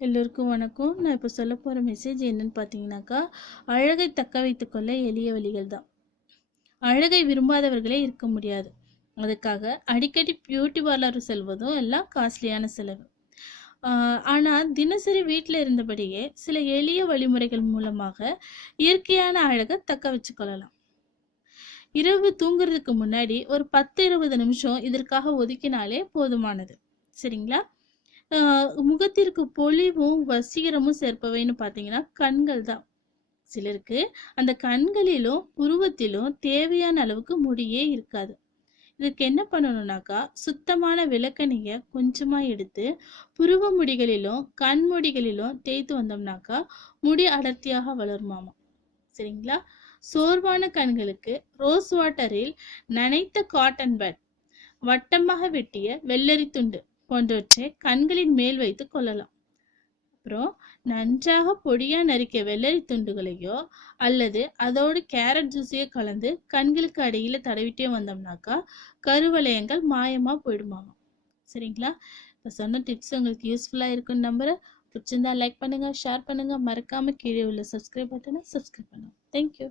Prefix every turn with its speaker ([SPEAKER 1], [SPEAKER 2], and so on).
[SPEAKER 1] எல்லோருக்கும் வணக்கம். நான் இப்போ சொல்ல போகிற மெசேஜ் என்னன்னு பார்த்தீங்கன்னாக்கா அழகை தக்க வைத்துக்கொள்ள எளிய வழிகள் தான். அழகை விரும்பாதவர்களே இருக்க முடியாது. அதுக்காக அடிக்கடி பியூட்டி பார்லர் செல்வதும் எல்லாம் காஸ்ட்லியான செலவு. ஆனால் தினசரி வீட்டில் இருந்தபடியே சில எளிய வழிமுறைகள் மூலமாக இயற்கையான அழகை தக்க வச்சுக்கொள்ளலாம் இரவு தூங்குறதுக்கு முன்னாடி ஒரு பத்து இருபது நிமிஷம் இதற்காக ஒதுக்கினாலே போதுமானது. சரிங்களா? முகத்திற்கு பொலிவும் வசீகரமும் சேர்ப்பவைன்னு பார்த்தீங்கன்னா கண்கள் தான். சிலருக்கு அந்த கண்களிலும் புருவத்திலும் தேவையான அளவுக்கு முடியே இருக்காது. இதுக்கு என்ன பண்ணணும்னாக்கா சுத்தமான விளக்கணியை கொஞ்சமாக எடுத்து புருவ முடிகளிலும் கண் முடிகளிலும் தேய்த்து வந்தோம்னாக்கா முடி அடர்த்தியாக வளருமாமா. சரிங்களா? சோர்வான கண்களுக்கு ரோஸ் வாட்டரில் நனைத்த காட்டன் பட் வட்டமாக வெட்டிய வெள்ளரி துண்டு போன்றவற்றை கண்களின் மேல் வைத்து கொள்ளலாம். அப்புறம் நன்றாக பொடியா நறுக்கிய வெள்ளரி துண்டுகளையோ அல்லது அதோடு கேரட் ஜூஸையோ கலந்து கண்களுக்கு அடியில் தடவிட்டே வந்தோம்னாக்கா கருவளையங்கள் மாயமா போயிடுமாமா. சரிங்களா? இப்போ சொன்ன டிப்ஸ் உங்களுக்கு யூஸ்ஃபுல்லாக இருக்குன்னு நம்புகிறேன் பிடிச்சிருந்தா லைக் பண்ணுங்கள் ஷேர் பண்ணுங்கள் மறக்காமல் கீழே உள்ள சப்ஸ்கிரைப் பட்டனை சப்ஸ்கிரைப் பண்ணுங்கள் தேங்க்யூ